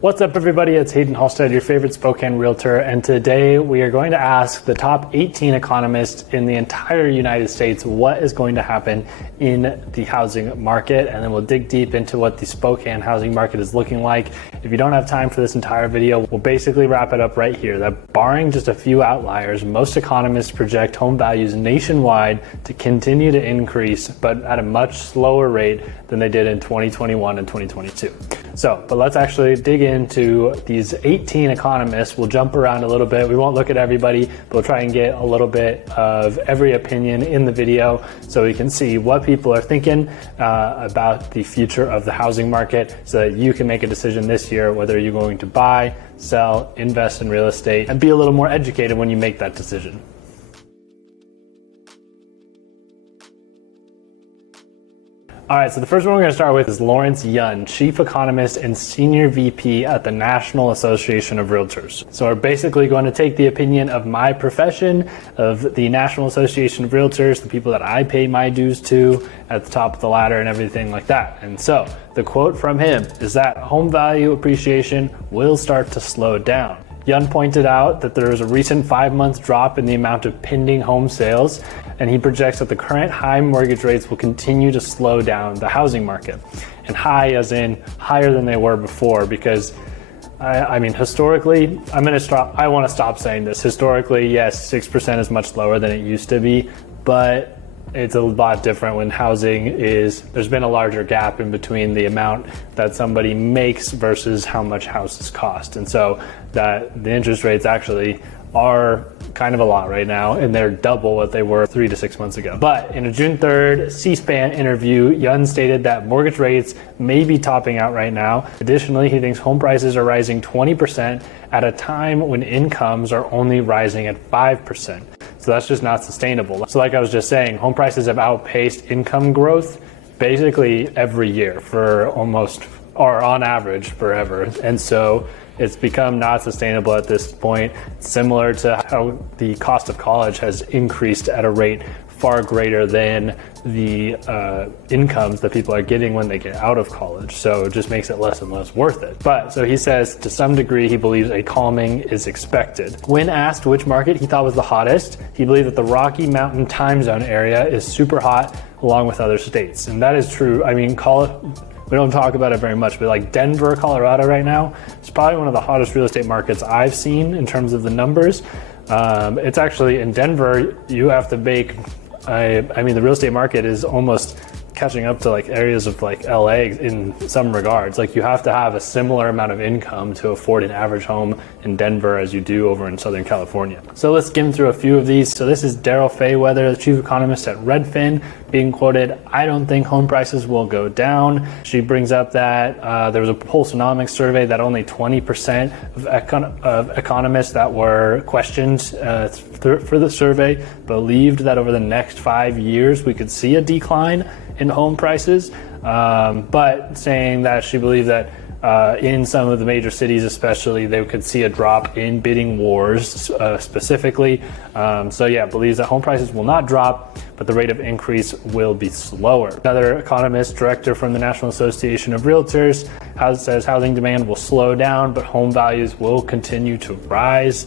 What's up, everybody? It's Haydn Halsted, your favorite Spokane realtor, and today we are going to ask the top 18 economists in the entire United States what is going to happen in the housing market, and then we'll dig deep into what the Spokane housing market is looking like. If you don't have time for this entire video, we'll basically wrap it up right here. That barring just a few outliers, most economists project home values nationwide to continue to increase, but at a much slower rate than they did in 2021 and 2022. But let's actually dig into these 18 economists. We'll jump around a little bit. We won't look at everybody, but we'll try and get a little bit of every opinion in the video so we can see what people are thinking about the future of the housing market so that you can make a decision this year whether you're going to buy, sell, invest in real estate, and be a little more educated when you make that decision. All right, so the first one we're going to start with is Lawrence Yun, Chief Economist and Senior VP at the National Association of Realtors. So we're basically going to take the opinion of my profession, of the National Association of Realtors, the people that I pay my dues to at the top of the ladder and everything like that. And so the quote from him is that home value appreciation will start to slow down. Yun pointed out that there is a recent 5-month drop in the amount of pending home sales, and he projects that the current high mortgage rates will continue to slow down the housing market. And high as in higher than they were before, because I mean, historically, I want to stop saying this. Historically, yes, 6% is much lower than it used to be, but it's a lot different when there's been a larger gap in between the amount that somebody makes versus how much houses cost. And so that the interest rates actually are kind of a lot right now, and they're double what they were 3 to 6 months ago. But in a June 3rd C-SPAN interview, Yun stated that mortgage rates may be topping out right now. Additionally, he thinks home prices are rising 20% at a time when incomes are only rising at 5%. So that's just not sustainable. So like I was just saying, home prices have outpaced income growth basically every year or on average forever. And so it's become not sustainable at this point, similar to how the cost of college has increased at a rate far greater than the incomes that people are getting when they get out of college. So it just makes it less and less worth it. But so he says to some degree he believes a calming is expected. When asked which market he thought was the hottest, he believed that the Rocky Mountain time zone area is super hot along with other states. And that is true. I mean, we don't talk about it very much, but like Denver, Colorado right now, it's probably one of the hottest real estate markets I've seen in terms of the numbers. It's actually in Denver, you have to make, I mean, the real estate market is almost catching up to like areas of like LA in some regards. Like you have to have a similar amount of income to afford an average home in Denver as you do over in Southern California. So let's skim through a few of these. So this is Daryl Fairweather, the chief economist at Redfin, being quoted, "I don't think home prices will go down." She brings up that there was a Pulseonomics survey that only 20% of economists that were questioned for the survey believed that over the next 5 years we could see a decline in home prices, but saying that she believed that in some of the major cities especially, they could see a drop in bidding wars specifically. So yeah, believes that home prices will not drop, but the rate of increase will be slower. Another economist, director from the National Association of Realtors, says housing demand will slow down, but home values will continue to rise.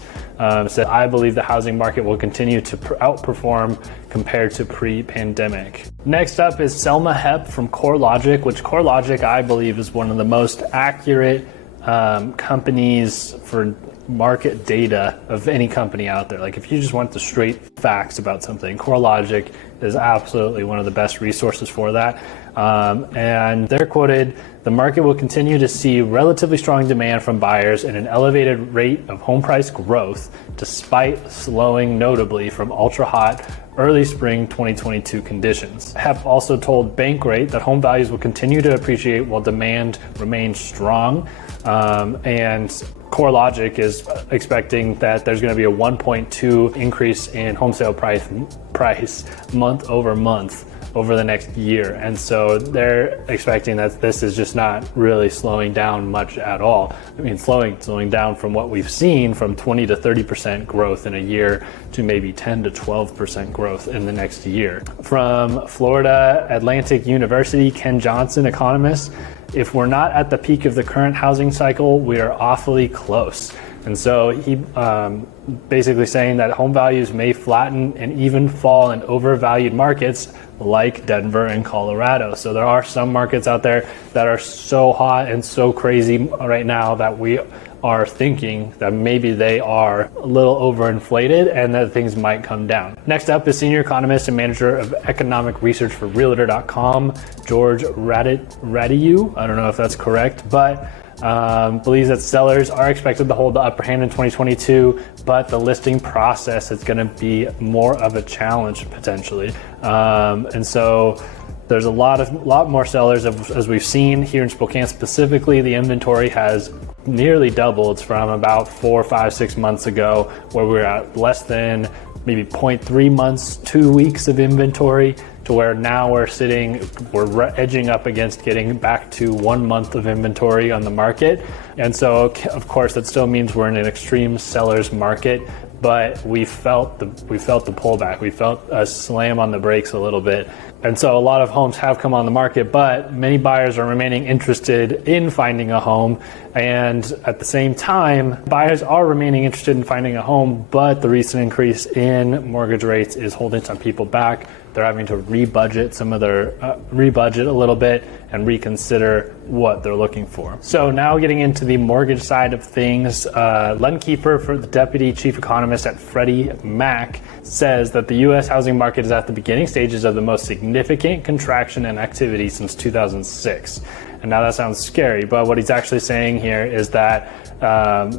Said, "I believe the housing market will continue to outperform compared to pre-pandemic." Next up is Selma Hepp from CoreLogic, which CoreLogic I believe is one of the most accurate companies for market data of any company out there. Like if you just want the straight facts about something, CoreLogic is absolutely one of the best resources for that. And they're quoted, "The market will continue to see relatively strong demand from buyers and an elevated rate of home price growth despite slowing notably from ultra-hot early spring 2022 conditions." Hepp also told Bankrate that home values will continue to appreciate while demand remains strong. And CoreLogic is expecting that there's going to be a 1.2 increase in home sale price month over month over the next year. And so they're expecting that this is just not really slowing down much at all. I mean, slowing down from what we've seen, from 20 to 30% growth in a year to maybe 10 to 12% growth in the next year. From Florida Atlantic University, Ken Johnson, economist, if we're not at the peak of the current housing cycle, we are awfully close. And so he basically saying that home values may flatten and even fall in overvalued markets like Denver and Colorado. So there are some markets out there that are so hot and so crazy right now that we are thinking that maybe they are a little overinflated and that things might come down. Next up is senior economist and manager of economic research for Realtor.com, George Ratiu. I don't know if that's correct, but believes that sellers are expected to hold the upper hand in 2022, but the listing process is going to be more of a challenge potentially. And so there's a lot more sellers, as we've seen here in Spokane specifically. The inventory has nearly doubled from about 4, 5, 6 months ago, where we were at less than maybe 0.3 months, 2 weeks of inventory, to where now we're edging up against getting back to 1 month of inventory on the market. And so, of course, that still means we're in an extreme seller's market, but we felt the pullback. We felt a slam on the brakes a little bit. And so a lot of homes have come on the market, but many buyers are remaining interested in finding a home. And at the same time, buyers are remaining interested in finding a home, but the recent increase in mortgage rates is holding some people back. They're having to rebudget a little bit and reconsider what they're looking for. So now getting into the mortgage side of things, Len Kiefer, for the deputy chief economist at Freddie Mac, says that the U.S. housing market is at the beginning stages of the most significant contraction in activity since 2006. And now that sounds scary, but what he's actually saying here is that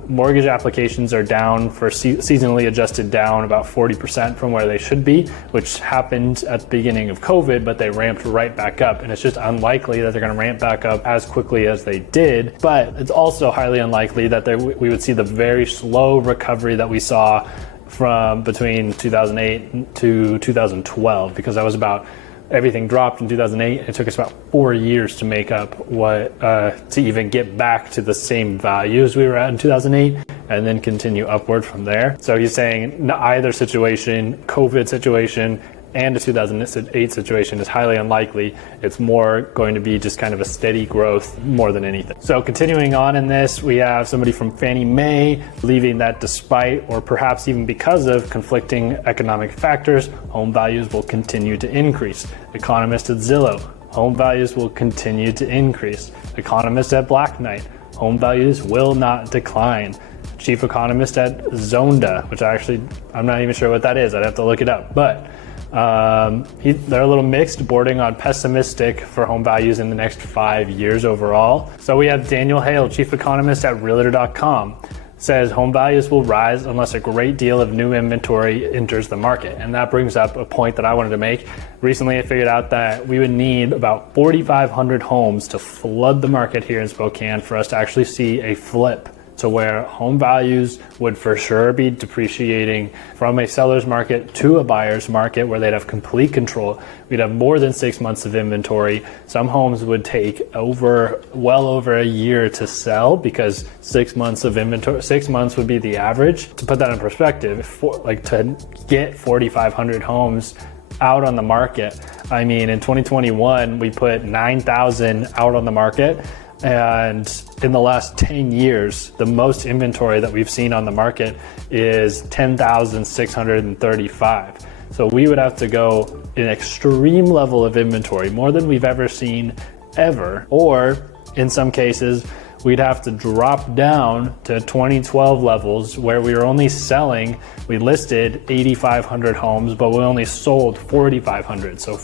mortgage applications are down, for seasonally adjusted, down about 40% from where they should be, which happened at the beginning of COVID, but they ramped right back up. And it's just unlikely that they're going to ramp back up as quickly as they did. But it's also highly unlikely that we would see the very slow recovery that we saw from between 2008 to 2012, because that was about, everything dropped in 2008. It took us about 4 years to make up to even get back to the same values we were at in 2008, and then continue upward from there. So he's saying either situation, COVID situation and the 2008 situation, is highly unlikely. It's more going to be just kind of a steady growth more than anything. So continuing on in this, we have somebody from Fannie Mae believing that despite, or perhaps even because of, conflicting economic factors, home values will continue to increase. Economist at Zillow, home values will continue to increase. Economist at Black Knight, home values will not decline. Chief economist at Zonda, which I'm not even sure what that is. I'd have to look it up. But they're a little mixed, bordering on pessimistic for home values in the next 5 years overall. So we have Danielle Hale, chief economist at Realtor.com, says home values will rise unless a great deal of new inventory enters the market. And that brings up a point that I wanted to make. Recently, I figured out that we would need about 4,500 homes to flood the market here in Spokane for us to actually see a flip to where home values would for sure be depreciating from a seller's market to a buyer's market, where they'd have complete control. We'd have more than 6 months of inventory. Some homes would take well over a year to sell, because 6 months of inventory, 6 months would be the average. To put that in perspective, to get 4,500 homes out on the market, I mean, in 2021, we put 9,000 out on the market. And in the last 10 years, the most inventory that we've seen on the market is 10,635. So we would have to go an extreme level of inventory, more than we've ever seen ever. Or in some cases, we'd have to drop down to 2012 levels, where we were only selling, we listed 8,500 homes, but we only sold 4,500. So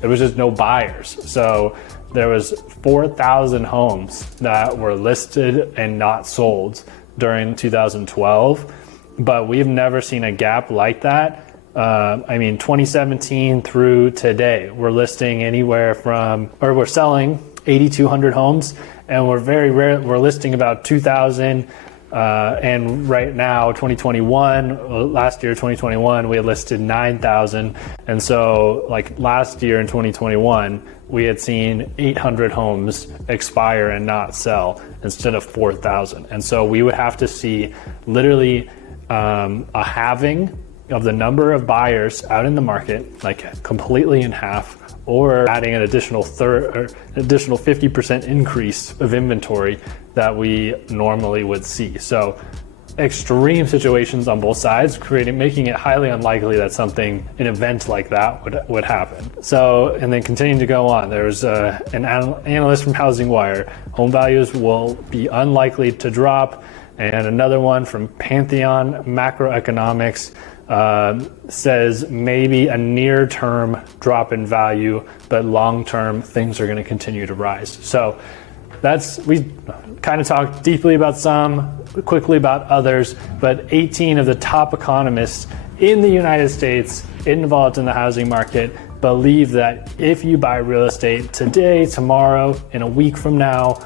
there was just no buyers. So there was 4,000 homes that were listed and not sold during 2012, but we've never seen a gap like that. 2017 through today, we're selling 8,200 homes, and we're listing about 2,000 And right now, 2021, last year, 2021, we had listed 9,000. And so like last year in 2021, we had seen 800 homes expire and not sell instead of 4,000. And so we would have to see literally a halving of the number of buyers out in the market, like completely in half, or adding an additional 50% increase of inventory that we normally would see. So extreme situations on both sides, making it highly unlikely that an event like that would happen. So, and then continuing to go on, there's an analyst from HousingWire, home values will be unlikely to drop, and another one from Pantheon Macroeconomics says maybe a near-term drop in value, but long-term things are going to continue to rise. So we kind of talked deeply about some, quickly about others, but 18 of the top economists in the United States involved in the housing market believe that if you buy real estate today, tomorrow, in a week from now,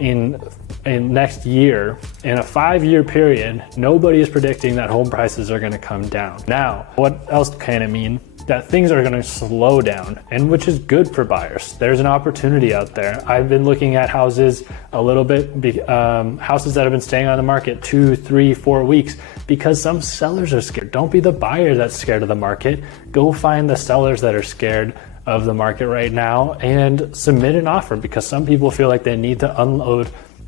in next year, in a 5-year period, nobody is predicting that home prices are going to come down. Now, what else can it mean? That things are going to slow down, and which is good for buyers. There's an opportunity out there. I've been looking at houses a little bit, houses that have been staying on the market 2, 3, 4 weeks because some sellers are scared. Don't be the buyer that's scared of the market. Go find the sellers that are scared of the market right now and submit an offer, because some people feel like they need to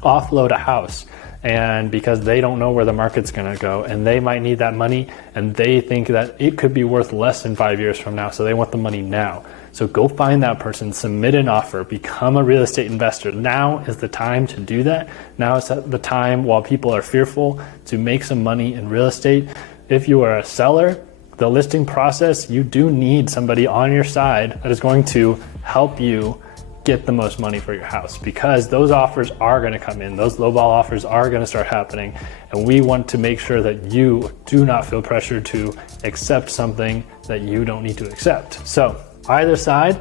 offload a house, and because they don't know where the market's going to go, and they might need that money, and they think that it could be worth less than 5 years from now, so they want the money now. So go find that person, submit an offer, become a real estate investor. Now is the time to do that. Now is the time, while people are fearful, to make some money in real estate. If you are a seller, the listing process, you do need somebody on your side that is going to help you get the most money for your house, because those offers are going to come in. Those lowball offers are going to start happening. And we want to make sure that you do not feel pressured to accept something that you don't need to accept. So either side,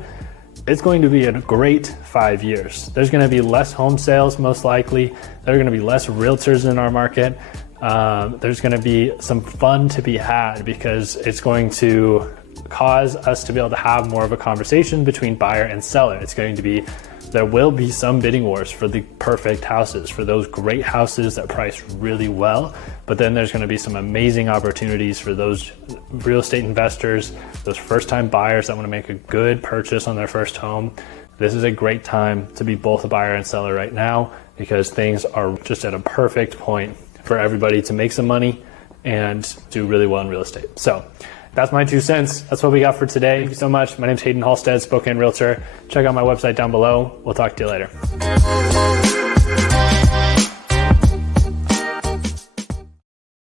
it's going to be a great 5 years. There's going to be less home sales, most likely. There are going to be less realtors in our market. There's going to be some fun to be had, because it's going to cause us to be able to have more of a conversation between buyer and seller. There will be some bidding wars for the perfect houses, for those great houses that price really well. But then there's going to be some amazing opportunities for those real estate investors, those first-time buyers that want to make a good purchase on their first home. This is a great time to be both a buyer and seller right now, because things are just at a perfect point for everybody to make some money and do really well in real estate. So that's my 2 cents. That's what we got for today. Thank you so much. My name's Haydn Halsted, Spokane Realtor. Check out my website down below. We'll talk to you later.